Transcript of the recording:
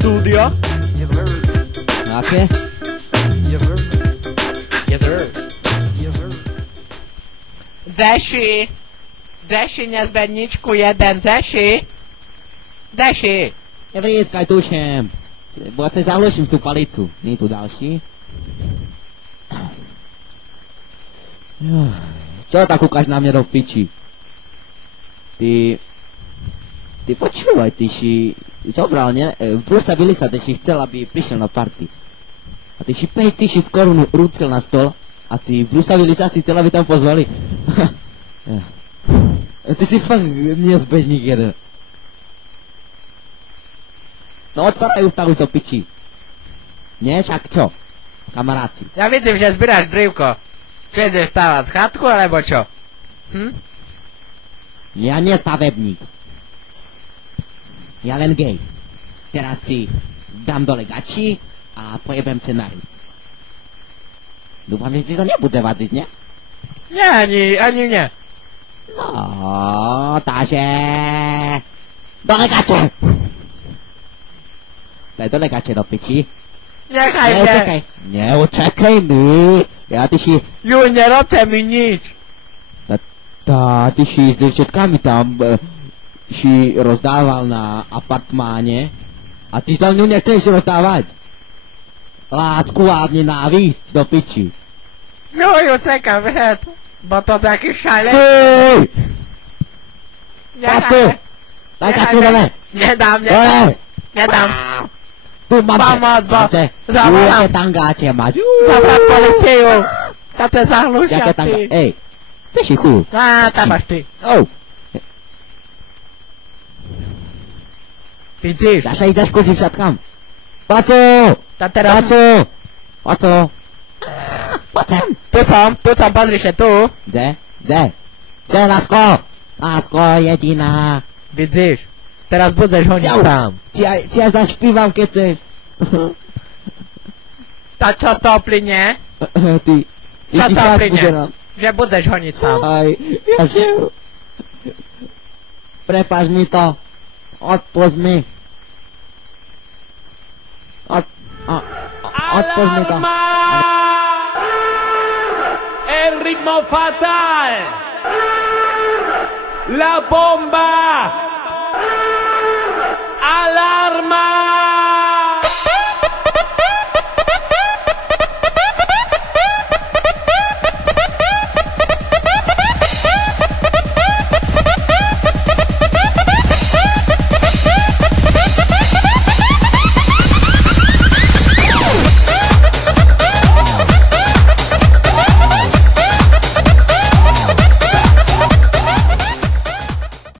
studio? Yes, sir. Aké? Yes, sir. Yes, sir. Yes, sir. Dzeši, nezbedničku jeden, Dzeši. Dzeši. Nevrieskaj tušem. Bo ja sa zahluším tú palicu. Nie tu ďalší. Čo tak kúkaš na mňa do piči? Ty počúvaj, ty si zobral, ne? Brusa Willisa, ty si chcel, aby prišiel na party. A ty si 5000 korún rúcil na stôl a ty Brusa Willisa si chcel, aby tam pozvali. Ty si fakt nezbedník jeden. No otvárajú stavu to piči. Nie, však čo? Kamaráci. Ja vidím, že zbíraš drívko. Čo je stávať, chatku alebo čo? Ja nie stavebník. Ja len gej. Teraz si dám dole gači a pojebem scenarius. Dúfam, že ti to nebude vadziť, nie? Nie, ani nie. No, takže... Dole gače! Daj dole gače do piči. Nechaj mňa. Neučekaj mi. Ja ty si... Ju, nerobte mi nič. Ty si s devčetkami tam si rozdával na apartmáne a ty sa mňu nechceš rozdávať. Lásku a nenávisť do piči. Ju, čekam, hned. Bo to taký šalec. Stoj! Nechaj Pastu! Daj gače dole! Nedám. Nedám. Tu mám Pomoc, bo... Jaké tam gače máš? Zabrať policiu. Táto je Jaké tam zahlušatý. Ej, ty si chuj. Á, tam máš ty. Oh, Vidíš? ja sa ideš kúžiť všetkam. Pato! Tá teraz... Pato! Poď sem. Tu som, pozri sa tu. Kde? Lásko! Lásko jediná. Vidíš? Teraz budeš honiť sám. Ti aj zašpívam, keď chceš. Tá čo z toho plynie? Ty Čo si z toho fakt plynie? buderam. Že budeš honiť sám. Aj, ja žiju. Prepáč mi to. Odpoz mi. Odpoz mi to. El ritmo fatal. La bomba